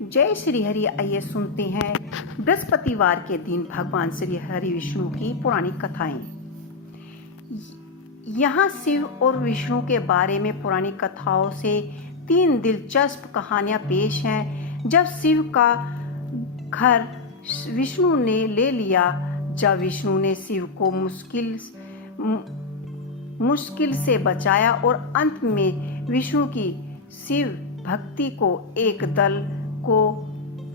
जय श्री हरि। आइए सुनते हैं बृहस्पतिवार के दिन भगवान श्री हरि विष्णु की पौराणिक कथाएं। यहाँ शिव और विष्णु के बारे में पौराणिक कथाओं से 3 दिलचस्प कहानियां पेश हैं। जब शिव का घर विष्णु ने ले लिया, जब विष्णु ने शिव को मुश्किल से बचाया और अंत में विष्णु की शिव भक्ति को एक दल को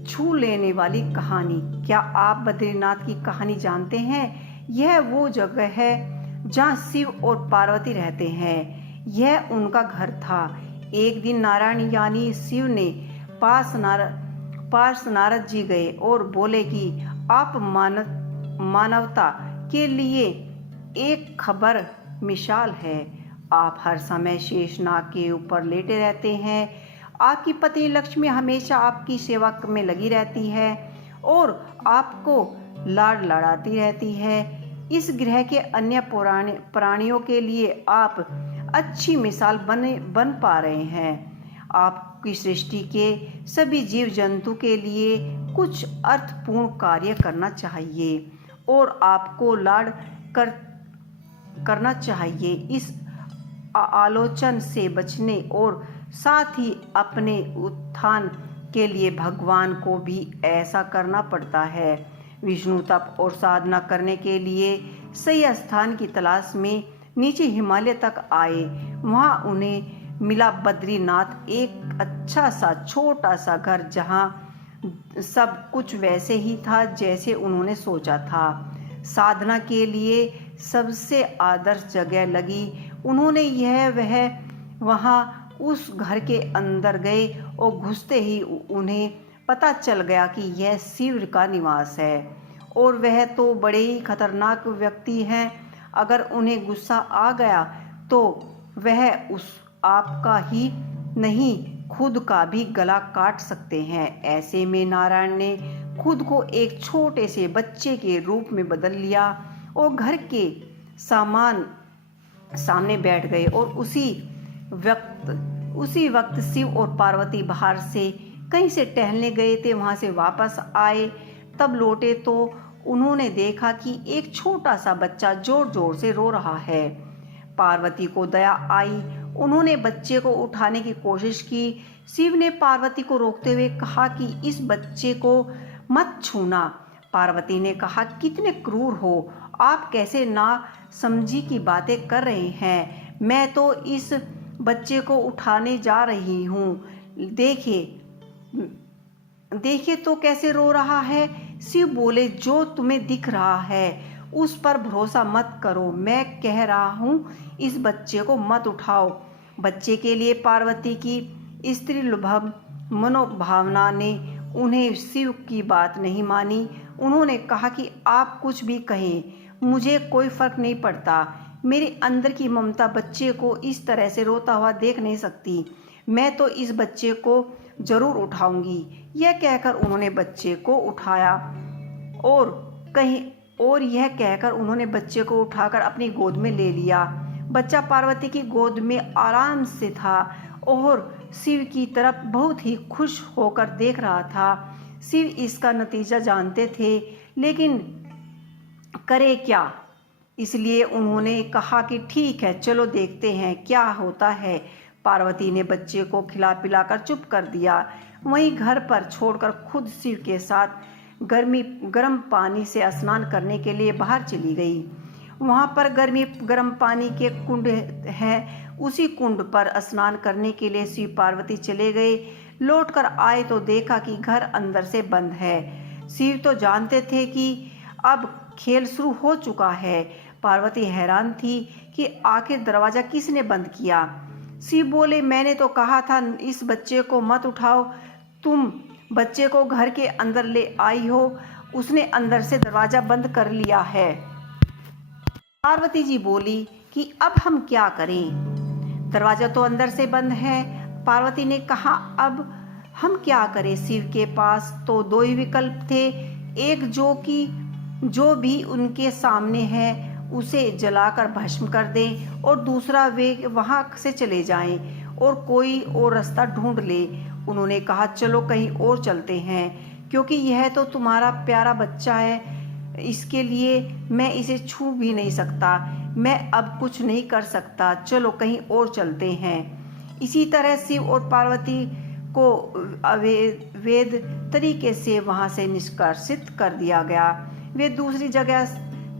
छू लेने वाली कहानी। क्या आप बद्रीनाथ की कहानी जानते हैं? यह वो जगह है जहाँ शिव और पार्वती रहते हैं। यह उनका घर था। एक दिन नारायण यानी शिव ने पास नारद जी गए और बोले कि आप मानवता के लिए एक खबर मिसाल है। आप हर समय शेषनाग के ऊपर लेटे रहते हैं। आपकी पत्नी लक्ष्मी हमेशा आपकी सेवा में लगी रहती है और आपको लाड लड़ाती रहती है। इस ग्रह के अन्य प्राणियों के लिए आप अच्छी मिसाल बन पा रहे हैं। आपकी सृष्टि के सभी जीव जंतु के लिए कुछ अर्थपूर्ण कार्य करना चाहिए और आपको लाड करना चाहिए। इस आलोचना से बचने और साथ ही अपने उत्थान के लिए भगवान को भी ऐसा करना पड़ता है। विष्णु तप और साधना करने के लिए सही स्थान की तलाश में नीचे हिमालय तक आए। वहां उन्हें मिला बद्रीनाथ, एक अच्छा सा छोटा सा घर जहां सब कुछ वैसे ही था जैसे उन्होंने सोचा था। साधना के लिए सबसे आदर्श जगह लगी। उन्होंने वहां उस घर के अंदर गए और घुसते ही उन्हें पता चल गया कि यह शिव का निवास है और वह तो बड़े ही खतरनाक व्यक्ति हैं। अगर उन्हें गुस्सा आ गया तो वह आपका ही नहीं, खुद का भी गला काट सकते हैं। ऐसे में नारायण ने खुद को एक छोटे से बच्चे के रूप में बदल लिया और घर के सामने बैठ गए। और उसी वक्त शिव और पार्वती बाहर से कहीं से टहलने गए थे। वहां से वापस आए, तब लौटे तो उन्होंने देखा कि एक छोटा सा बच्चा जोर जोर से रो रहा है। पार्वती को दया आई। उन्होंने बच्चे को उठाने की कोशिश की। शिव ने पार्वती को रोकते हुए कहा कि इस बच्चे को मत छूना। पार्वती ने कहा, कितने क्रूर हो आप, कैसे ना समझी की बातें कर रहे हैं। मैं तो इस बच्चे को उठाने जा रही हूँ। देखिए तो कैसे रो रहा है। शिव बोले, जो तुम्हें दिख रहा है उस पर भरोसा मत करो। मैं कह रहा हूँ इस बच्चे को मत उठाओ। बच्चे के लिए पार्वती की स्त्रीलुभ मनोभावना ने उन्हें शिव की बात नहीं मानी। उन्होंने कहा कि आप कुछ भी कहें, मुझे कोई फर्क नहीं पड़ता। मेरे अंदर की ममता बच्चे को इस तरह से रोता हुआ देख नहीं सकती। मैं तो इस बच्चे को जरूर उठाऊंगी। यह कहकर उन्होंने बच्चे को उठाया यह कहकर उन्होंने बच्चे को उठाकर अपनी गोद में ले लिया। बच्चा पार्वती की गोद में आराम से था और शिव की तरफ बहुत ही खुश होकर देख रहा था। शिव इसका नतीजा जानते थे, लेकिन करे क्या। इसलिए उन्होंने कहा कि ठीक है, चलो देखते हैं क्या होता है। पार्वती ने बच्चे को खिला पिलाकर चुप कर दिया। वहीं घर पर छोड़कर खुद शिव के साथ गर्म पानी से स्नान करने के लिए बाहर चली गई। वहां पर गर्म पानी के कुंड हैं। उसी कुंड पर स्नान करने के लिए शिव पार्वती चले गए। लौटकर आए तो देखा कि घर अंदर से बंद है। शिव तो जानते थे कि अब खेल शुरू हो चुका है। पार्वती हैरान थी कि आखिर दरवाजा किसने बंद किया। शिव बोले, मैंने तो कहा था इस बच्चे को मत उठाओ। तुम बच्चे को घर के अंदर ले आई हो। उसने अंदर से दरवाजा बंद कर लिया है। पार्वती जी बोली कि अब हम क्या करें, दरवाजा तो अंदर से बंद है। पार्वती ने कहा, अब हम क्या करें। शिव के पास तो 2 ही विकल्प थे। एक जो भी उनके सामने है उसे जलाकर भस्म कर दें और दूसरा वे वहां से चले जाएं और कोई और रास्ता ढूंढ ले। उन्होंने कहा, चलो कहीं और चलते हैं, क्योंकि यह तो तुम्हारा प्यारा बच्चा है, इसके लिए मैं इसे छू भी नहीं सकता, मैं अब कुछ नहीं कर सकता, चलो कहीं और चलते हैं। इसी तरह शिव और पार्वती को अवैध तरीके से वहां से निष्कासित कर दिया गया। वे दूसरी जगह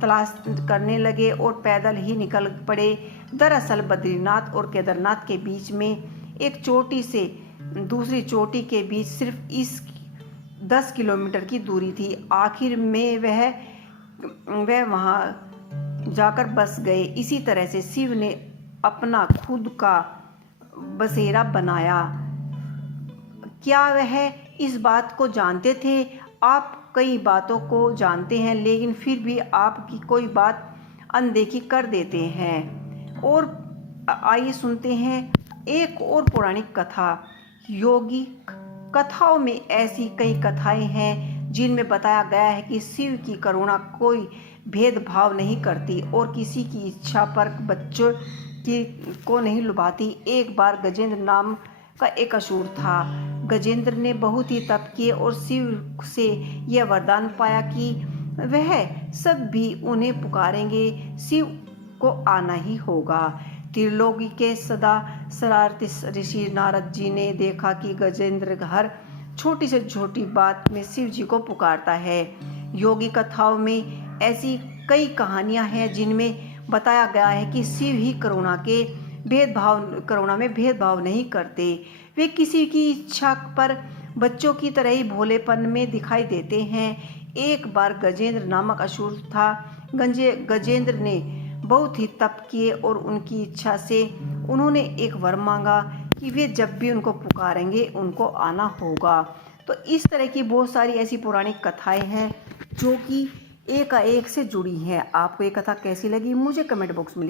तलाश करने लगे और पैदल ही निकल पड़े। दरअसल बद्रीनाथ और केदारनाथ के बीच में एक चोटी से दूसरी चोटी के बीच सिर्फ इस 10 किलोमीटर की दूरी थी। आखिर में वह वहाँ जाकर बस गए। इसी तरह से शिव ने अपना खुद का बसेरा बनाया। क्या वह इस बात को जानते थे? आप कई बातों को जानते हैं, लेकिन फिर भी आपकी कोई बात अनदेखी कर देते हैं। और आइए सुनते हैं एक और पौराणिक कथा। यौगिक कथाओं में ऐसी कई कथाएं हैं जिनमें बताया गया है कि शिव की करुणा कोई भेदभाव नहीं करती और किसी की इच्छा पर बच्चों को नहीं लुभाती। एक बार गजेंद्र नाम का एक असुर था। गजेंद्र ने बहुत ही तप किए और शिव से यह वरदान पाया कि वह सब भी उन्हें पुकारेंगे, शिव को आना ही होगा। त्रिलोकी के सदा शरारती ऋषि नारद जी ने देखा कि गजेंद्र हर छोटी से छोटी बात में शिव जी को पुकारता है। योगी कथाओं में ऐसी कई कहानियां हैं जिनमें बताया गया है कि शिव ही करुणा में भेदभाव नहीं करते। वे किसी की इच्छा पर बच्चों की तरह ही भोलेपन में दिखाई देते हैं। एक बार गजेंद्र नामक असुर था। गजेंद्र ने बहुत ही तप किए और उनकी इच्छा से उन्होंने एक वर मांगा कि वे जब भी उनको पुकारेंगे उनको आना होगा। तो इस तरह की बहुत सारी ऐसी पौराणिक कथाएं हैं जो कि एक से जुड़ी हैं। आपको ये कथा कैसी लगी मुझे कमेंट बॉक्स में